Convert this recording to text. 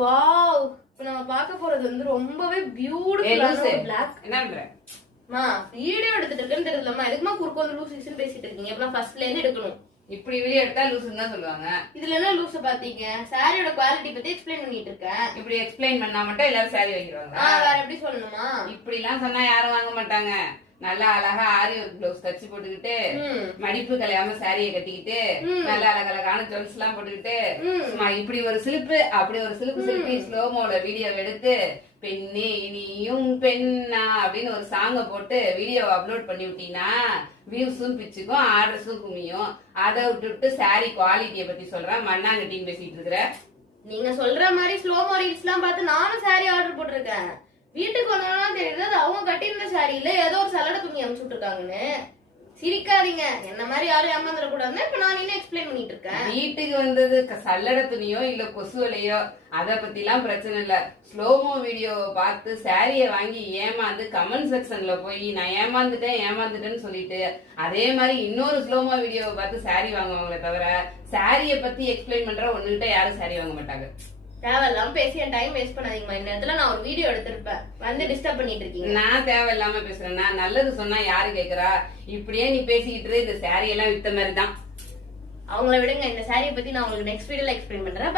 Wow, இப்ப நம்ம பார்க்க போறது வந்து ரொம்பவே பியூட்டிஃபுல்லான பிளாக். என்னன்ற வீடியோ எடுத்துட்டு இருக்கேன்னு தெரியலமா, எதுக்குமா குறுக்கு வந்து லூஸ் சீசன் பேசிட்டு இருக்கீங்க? இப்ப ஃபர்ஸ்ட்ல இருந்து எடுக்கணும். இப்படி வீடியோ எடுத்தா லூசுன்னு தான் சொல்லுவாங்க. இதுல என்ன லூஸ் பாத்தீங்க? சாரியோட குவாலிட்டி பத்தி எக்ஸ்பிளைன் பண்ணிட்டு இருக்கேன். இப்படி எக்ஸ்பிளைன் பண்ணா மட்டும் எல்லாரும் சாரி வாங்கிடுவாங்க. வேற எப்படி சொல்லணுமா? இப்படி எல்லாம் சொன்னா யாரும் வாங்க மாட்டாங்க. நல்லா அழகா ஆரி ஒர்க் பிளவுஸ் தச்சு போட்டுக்கிட்டு, மடிப்பு கலையாம சாரியை கட்டிக்கிட்டு, நல்லா அழகழகான ஜுவல்ஸ் எல்லாம் போட்டுக்கிட்டு, இப்படி ஒரு சிலிப்பு அப்படி ஒரு சிலிப்பு சிலிப்பி ஸ்லோமோட வீடியோ எடுத்து, பெண்ணே நீயும் பெண்ணா அப்படின்னு ஒரு சாங்க போட்டு வீடியோ அப்லோட் பண்ணி விட்டீங்கன்னா வியூஸும் பிச்சுக்கும், ஆர்டர்ஸும் குமியும். அதை விட்டுவிட்டு சாரி குவாலிட்டியை பத்தி சொல்றேன், மண்ணாங்கட்டின்னு பேசிட்டு இருக்கிற. நீங்க சொல்ற மாதிரி ஸ்லோமோ ரீல்ஸ் எல்லாம் பார்த்து நானும் சாரி ஆர்டர் போட்டிருக்கேன். வீட்டுக்கு வந்தோம்னா தெரியுது அது அவங்க கட்டியிருந்த சாரி இல்ல, ஏதோ ஒரு சல்லடை துணி அனுப்பிச்சுட்டு இருக்காங்கன்னு. சிரிக்காதீங்க, என்ன மாதிரி யாரும் ஏமாந்துட கூடாதுன்னு இப்ப நான் என்ன எக்ஸ்பிளைன் பண்ணிட்டு இருக்கேன். வீட்டுக்கு வந்தது சல்லடை துணியோ இல்ல கொசு வலையோ அத பத்தி எல்லாம் பிரச்சனை இல்ல. ஸ்லோமோ வீடியோ பார்த்து சாரிய வாங்கி ஏமாந்து கமெண்ட் செக்ஷன்ல போய் நான் ஏமாந்துட்டேன்னு சொல்லிட்டு அதே மாதிரி இன்னொரு ஸ்லோமோ வீடியோவை பார்த்து சாரி வாங்குவாங்களே தவிர சாரிய பத்தி எக்ஸ்பிளைன் பண்ற ஒண்ணுகிட்ட யாரும் சாரி வாங்க மாட்டாங்க. தேவையில்லாம பேசி என் டைம் வேஸ்ட் பண்ணாதீங்க. இந்த இடத்துல நான் ஒரு வீடியோ எடுத்திருப்பேன், வந்து டிஸ்டர்ப் பண்ணிட்டு இருக்கீங்க. நான் தேவையில்லாம பேசுறேன். நான் நல்லது சொன்னா யாரு கேக்குறா? இப்படியே நீ பேசிக்கிட்டு இந்த சாரி எல்லாம் வித்த மாதிரி தான். அவங்கள விடுங்க, இந்த சாரியை பத்தி நான் உங்களுக்கு நெக்ஸ்ட் வீடியோல எக்ஸ்பிளைன் பண்றேன்.